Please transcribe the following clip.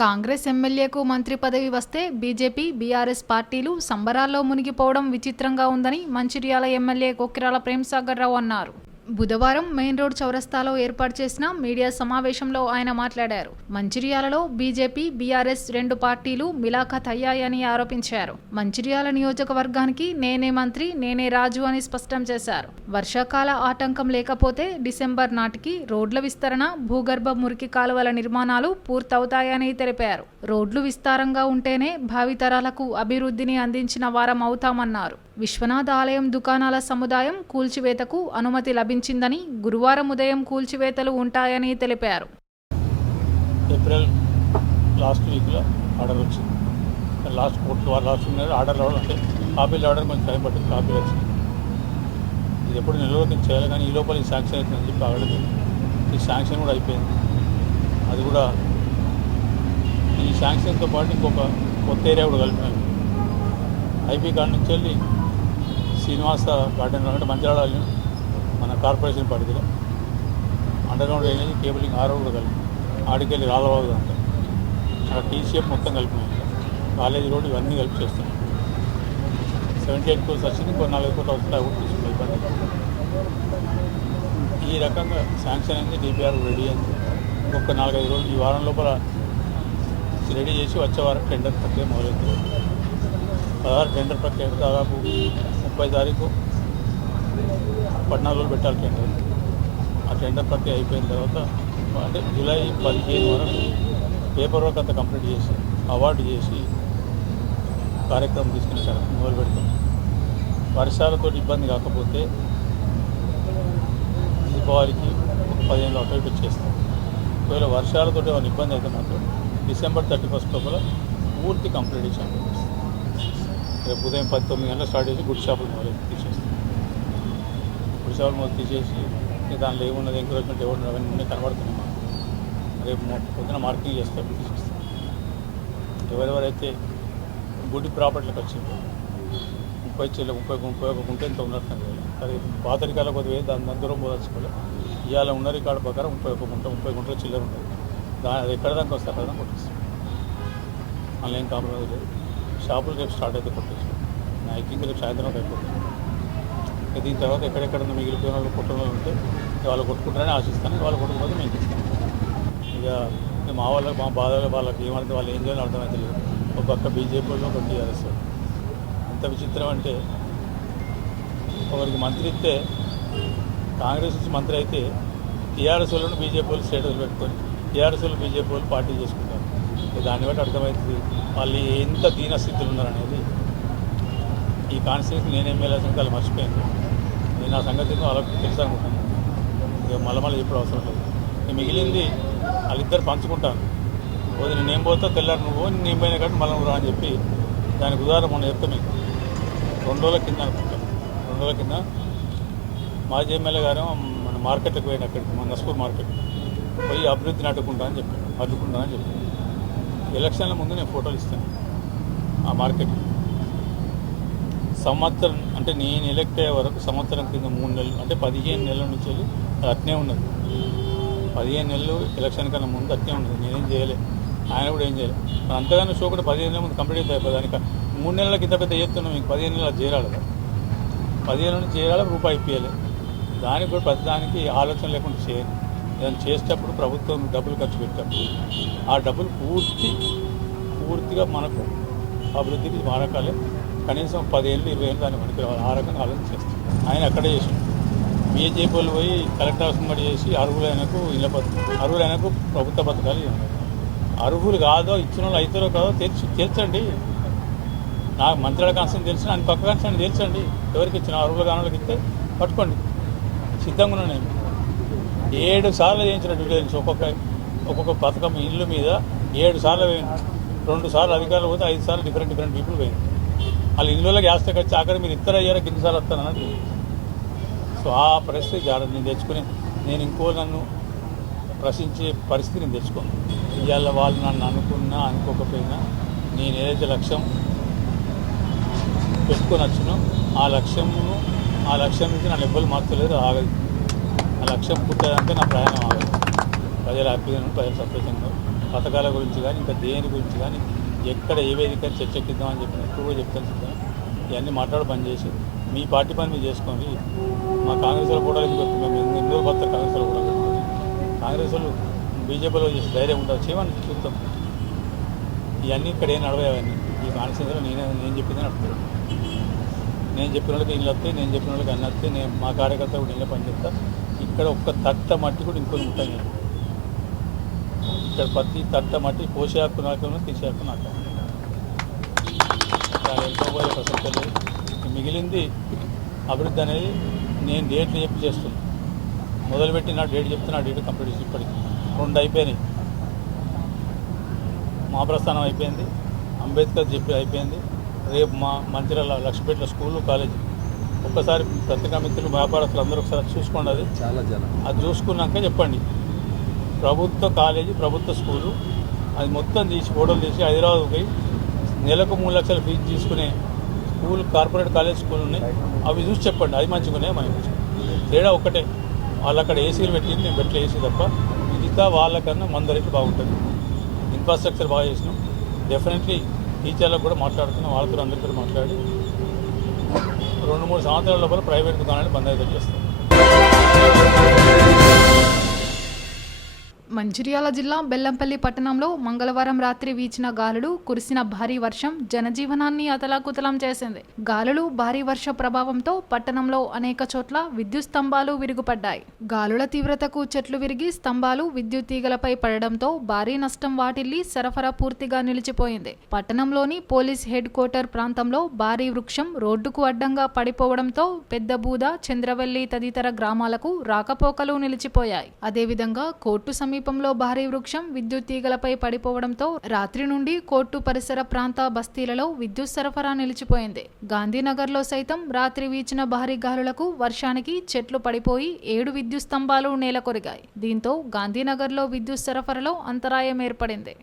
కాంగ్రెస్ ఎమ్మెల్యేకు మంత్రి పదవి వస్తే బీజేపీ, బీఆర్ఎస్ పార్టీలు సంబరాల్లో మునిగిపోవడం విచిత్రంగా ఉందని మంచిర్యాల ఎమ్మెల్యే కొక్కిరాల ప్రేమ్సాగర్ రావు అన్నారు. బుధవారం మెయిన్ రోడ్ చౌరస్తాలో ఏర్పాటు చేసిన మీడియా సమావేశంలో ఆయన మాట్లాడారు. మంచిర్యాలలో బీజేపీ, బీఆర్ఎస్ రెండు పార్టీలు మిలాఖత్ అయ్యాయని ఆరోపించారు. మంచిర్యాల నియోజకవర్గానికి నేనే మంత్రి, నేనే రాజు అని స్పష్టం చేశారు. వర్షాకాల ఆటంకం లేకపోతే డిసెంబర్ నాటికి రోడ్ల విస్తరణ, భూగర్భ మురికి కాలువల నిర్మాణాలు పూర్తవుతాయని తెలిపారు. రోడ్లు విస్తారంగా ఉంటేనే భావితరాలకు అభివృద్ధిని అందించిన వారం అవుతామన్నారు. విశ్వనాథ ఆలయం దుకాణాల సముదాయం కూల్చివేతకు అనుమతి లభించిందని, గురువారం ఉదయం కూల్చివేతలు ఉంటాయని తెలిపారు. ఏప్రిల్ లాస్ట్ వీక్లో ఆర్డర్ వచ్చింది. లాస్ట్ ఆర్డర్ అంటే కాపీలు ఆర్డర్ కొంచెం టైం పట్టింది. కాపీలు వచ్చింది. ఇది ఎప్పుడు నిల్వకి చేయాలి, కానీ ఈ లోపల ఈ శాంక్షన్ అవుతుందని చెప్పి ఆగలేదు. ఈ శాంక్షన్ కూడా అయిపోయింది. అది కూడా ఈ శాంక్షన్తో పాటు ఇంకొక కొత్త ఏరియా కూడా కలిపినాం. ఐపీ కార్డు నుంచి వెళ్ళి శ్రీనివాస గార్డెన్ అంటే మంచిర్యాల మన కార్పొరేషన్ పరిధిలో అండర్గ్రౌండ్ డ్రైనేజ్, కేబులింగ్ రోడ్ కూడా కలిపి ఆడికెళ్ళి రాళ్ళబాబు అంతా అక్కడ టీసీఎఫ్ మొత్తం కలిపినాం. కాలేజీ రోడ్ ఇవన్నీ కలిపి చేస్తున్నాం. 78 కోర్స్ వచ్చింది, ఇంకో 4 కోట్లు వస్తుంది. అవి కూడా తీసుకుని ఈ రకంగా శాంక్షన్ అయింది. డిపిఆర్ రెడీ అయింది. ఇంకొక 4-5 రోజులు ఈ వారం లోపల రెడీ చేసి వచ్చే వారం టెండర్ ప్రక్రియ మొదలవుతుంది. 16 టెండర్ ప్రక్రియ దాదాపు 30 తారీఖు 14 రోజులు పెట్టాలి టెండర్. ఆ టెండర్ ప్రక్రియ అయిపోయిన తర్వాత అంటే జూలై 15 వరకు పేపర్ వర్క్ అంతా కంప్లీట్ చేసి అవార్డు చేసి కార్యక్రమం తీసుకుని మొదలు పెడతాం. వర్షాలతో ఇబ్బంది కాకపోతే దీపావళికి 15 అటు ఇటు చేస్తాం. ఒకవేళ వర్షాలతో ఏమైనా ఇబ్బంది అయితే మాత్రం డిసెంబర్ 31 లోపల పూర్తి కంప్లీట్ చేసాం. రేపు ఉదయం 19 గంటలకు స్టార్ట్ చేసి గుడి షాపులు మొదలు తీసేస్తాం. గుడి షాపులు మొదలు తీసేసి దానిలో ఏమున్నది, ఎంకరేజ్మెంట్ ఎవరు అవన్నీ కనబడుతున్నాయి. మాకు రేపు పొద్దున మార్కింగ్ చేస్తాం, తీసేస్తాం. ఎవరెవరైతే గుడి ప్రాపర్టీలకు వచ్చిందో 30 గుంట ఎంత ఉన్నట్టు అది పాతరికాల కొద్దిగా దాని దూరం పోదలుచుకోవాలి. ఇవాళ ఉన్న రికార్డు ప్రకారం 30 గుంటల చిల్లర ఉంటుంది. అది ఎక్కడ దాకా వస్తే అక్కడ దాకా కొట్టేస్తాం. మళ్ళీ ఏం కాంప్రమైజ్ లేదు. షాపులు రేపు స్టార్ట్ అయితే కొట్టేస్తాం. హైకింగ్ రేపు సాయంత్రం అయిపోతుంది. దీని తర్వాత ఎక్కడెక్కడ మిగిలిపోయిన వాళ్ళు కుటుంబాలు ఉంటే వాళ్ళు కొట్టుకుంటారని ఆశిస్తాను. వాళ్ళు కొట్టుకుంటే మేము ఇస్తాం. ఇక మా వాళ్ళకి మా బాధలు వాళ్ళకి ఏమంటే వాళ్ళు ఏం చేయాలో అర్థమైతే లేదు. ఒక పక్క బీజేపీ వాళ్ళు, ఒక టీఆర్ఎస్. ఎంత విచిత్రం అంటే ఒకరికి మంత్రి ఇస్తే కాంగ్రెస్ నుంచి మంత్రి అయితే టీఆర్ఎస్ వాళ్ళను బీజేపీ వాళ్ళు స్టేటస్ పెట్టుకొని టీఆర్ఎస్ వాళ్ళు బీజేపీ వాళ్ళు పార్టీ చేసుకుంటారు. దాన్ని బట్టి అర్థమవుతుంది వాళ్ళు ఎంత దీనస్థితులు ఉన్నారనేది. ఈ కాన్స్టిట్యూన్సీ నేను ఎమ్మెల్యే సంగతి వాళ్ళు మర్చిపోయింది. నేను ఆ సంగతి వాళ్ళకి తెలుసు అనుకుంటాను. ఇక మళ్ళీ ఎప్పుడు అవసరం లేదు. ఇక మిగిలింది వాళ్ళిద్దరు పంచుకుంటాను. పోతే నేనేం పోతా తెల్లారు నువ్వు, నేను పోయినా కాబట్టి మళ్ళీ నువ్వు రా అని చెప్పి దానికి ఉదాహరణ మొన్న చెప్తా మీకు. 2 రోజుల కింద అనుకుంటాను. 2 రోజుల కింద మాజీ ఎమ్మెల్యే గారు మన మార్కెట్కి పోయిన అక్కడికి, మన నస్పూర్ మార్కెట్ పోయి అభివృద్ధిని అడ్డుకుంటానని చెప్పాను. ఎలక్షన్ల ముందు నేను ఫోటోలు ఇస్తాను. ఆ మార్కెట్ సంవత్సరం అంటే నేను ఎలక్ట్ అయ్యే వరకు సంవత్సరం కింద 3 నెలలు అంటే 15 నెలల నుంచి వెళ్ళి అది అట్నే ఉన్నది. 15 నెలలు ఎలక్షన్ కన్నా ముందు అట్నే ఉన్నది. నేనేం చేయలేదు, ఆయన కూడా ఏం చేయలేదు. అంతగానో షో కూడా 15 నెలల ముందు కంప్లీట్ అయిపోయి దానికి 3 నెలలకి ఇంత పెద్ద చేస్తున్నాం. మీకు 15 నెలలు చేరాలి కదా. 15 నుంచి చేరాలి, రూపాయి ఇప్పించాలి. దానికి కూడా ప్రతిదానికి ఆలోచన లేకుండా చేయాలి. ఏదైనా చేసేటప్పుడు ప్రభుత్వం డబ్బులు ఖర్చు పెట్టేటప్పుడు ఆ డబ్బులు పూర్తిగా మనకు అభివృద్ధికి వాడకాలే. కనీసం 10 ఏళ్ళు 20 ఏళ్ళు దాన్ని మనకి రావాలి. ఆ రకంగా ఆలోచన చేస్తాం. ఆయన అక్కడే చేసాడు. బీజేపీ వాళ్ళు పోయి కలెక్టర్ ఆఫీస్ కూడా చేసి అర్హులైనకు ప్రభుత్వ పథకాలు ఇవ్వాలి. అర్హులు కాదో ఇచ్చిన వాళ్ళు అవుతారో కాదో తీర్చండి. నాకు మంత్రుల కాన్స్టెంట్ తెలిసిన ఆయన పక్క కాన్స్టెంట్ తెలుసండి. ఎవరికి ఇచ్చిన అర్హులు కాని వాళ్ళకి ఇస్తే పట్టుకోండి, సిద్ధంగా ఉన్నాను. నేను 7 సార్లు చేయించిన డివిజన్స్ ఒక్కొక్క పథకం ఇల్లు మీద 7 సార్లు పోయింది. 2 సార్లు అధికారులు పోతే 5 సార్లు డిఫరెంట్ పీపుల్ పోయింది. వాళ్ళు ఇళ్ళకి యాస్టకి వచ్చి ఆఖరి మీరు ఇతర అయ్యారా కింద సార్లు వస్తానని. సో ఆ పరిస్థితి నేను తెచ్చుకుని నేను నన్ను ప్రశ్నించే పరిస్థితి నేను తెచ్చుకోను. ఇవాళ వాళ్ళు నన్ను అనుకున్నా అనుకోకపోయినా నేను ఏదైతే లక్ష్యం పెట్టుకొని వచ్చినో ఆ లక్ష్యం నుంచి నన్ను ఎవ్వరు మార్చలేదు. ఆ లక్ష్యం పుట్టేదంటే నా ప్రయాణం ఆగదు. ప్రజలు హ్యాపీగా, ప్రజలు సంతోషంగా పథకాల గురించి కానీ ఇంకా దేని గురించి కానీ ఎక్కడ ఏ వేదిక చర్చకిద్దామని చెప్పిన ఎక్కువగా చెప్తాను సార్. ఇవన్నీ మాట్లాడి పని చేసి మీ పార్టీ పని మీరు చేసుకోండి. మా కాంగ్రెస్లో కూడా మేము ఎన్నో కొత్త కాంగ్రెస్లో కూడా పెట్టుకోండి. కాంగ్రెస్ వాళ్ళు బీజేపీలో చేసి ధైర్యం ఉంటుంది చేయమని చూస్తాం. ఇవన్నీ ఇక్కడ ఏం నడవేవన్నీ ఈ కాన్స్టిట్యూన్సీలో నేను చెప్పిందని నడుపుతాను. నేను చెప్పిన వాళ్ళకి ఇల్లు వస్తాయి, నేను చెప్పిన వాళ్ళకి అన్నీ వస్తాయి. నేను మా కార్యకర్త కూడా ఇళ్ళ పని చెప్తా. ఇక్కడ ఒక్క తట్ట మట్టి కూడా ఇంకొని ఉంటాను నేను. ఇక్కడ ప్రతి తట్ట మట్టి పోసే హక్కు నాకు, తీసే హక్కు నాకు. దాని వెళ్ళిపోయే ప్రసక్తి లేదు. మిగిలింది అభివృద్ధి అనేది నేను డేట్లు చెప్పి చేస్తున్నాను. మొదలుపెట్టి నా డేట్ చెప్తే నా డేట్ కంప్లీట్ చేసి ఇప్పటికి 2 అయిపోయినాయి. మా ప్రస్థానం అయిపోయింది, అంబేద్కర్ చెప్పి అయిపోయింది. రేపు మా మంచిర్యాల లక్ష్మీపేటలో స్కూలు కాలేజీ ఒక్కసారి పత్రికా మిత్రులు వ్యాపారస్తులు అందరూ ఒకసారి చూసుకోండి. అది చూసుకున్నాక చెప్పండి. ప్రభుత్వ కాలేజీ ప్రభుత్వ స్కూలు అది మొత్తం తీసి ఫోటోలు తీసి హైదరాబాద్ పోయి నెలకు 3 లక్షల ఫీజు తీసుకునే స్కూల్ కార్పొరేట్ కాలేజ్ స్కూల్ ఉన్నాయి. అవి చూసి చెప్పండి. అది మంచిగానే మనకి తేడా ఒక్కటే, వాళ్ళు అక్కడ ఏసీలు పెట్టింది, నేను పెట్టలే ఏసీ తప్ప. మిగతా వాళ్ళకన్నా మన రేట్లు బాగుంటుంది. ఇన్ఫ్రాస్ట్రక్చర్ బాగా చేసినాం. డెఫినెట్లీ టీచర్లకు కూడా మాట్లాడుతున్నాం. వాళ్ళతో అందరికీ కూడా మాట్లాడి 2-3 సంవత్సరాల లోపల ప్రైవేట్ దుకాణాన్ని బంద్ అయితే చేస్తాం. మంచిర్యాల జిల్లా బెల్లంపల్లి పట్టణంలో మంగళవారం రాత్రి వీచిన గాలులు, కురిసిన భారీ వర్షం జనజీవనాన్ని అతలాకుతలం చేసింది. గాలులు, భారీ వర్ష ప్రభావంతో పట్టణంలో అనేక చోట్ల విద్యుత్ స్తంభాలు విరుగుపడ్డాయి. గాలుల తీవ్రతకు చెట్లు విరిగి స్తంభాలు, విద్యుత్ తీగలపై పడడంతో భారీ నష్టం వాటిల్లి సరఫరా పూర్తిగా నిలిచిపోయింది. పట్టణంలోని పోలీస్ హెడ్ క్వార్టర్ ప్రాంతంలో భారీ వృక్షం రోడ్డుకు అడ్డంగా పడిపోవడంతో పెద్దబూద, చంద్రవెల్లి తదితర గ్రామాలకు రాకపోకలు నిలిచిపోయాయి. అదేవిధంగా కోర్టు సమీపంలో భారీ వృక్షం విద్యుత్ తీగలపై పడిపోవడంతో రాత్రి నుండి కోర్టు పరిసర ప్రాంత బస్తీలలో విద్యుత్ సరఫరా నిలిచిపోయింది. గాంధీనగర్లో సైతం రాత్రి వీచిన భారీ గాలులకు, వర్షానికి చెట్లు పడిపోయి 7 విద్యుత్ స్తంభాలు నేలకొరిగాయి. దీంతో గాంధీనగర్లో విద్యుత్ సరఫరాలో అంతరాయం ఏర్పడింది.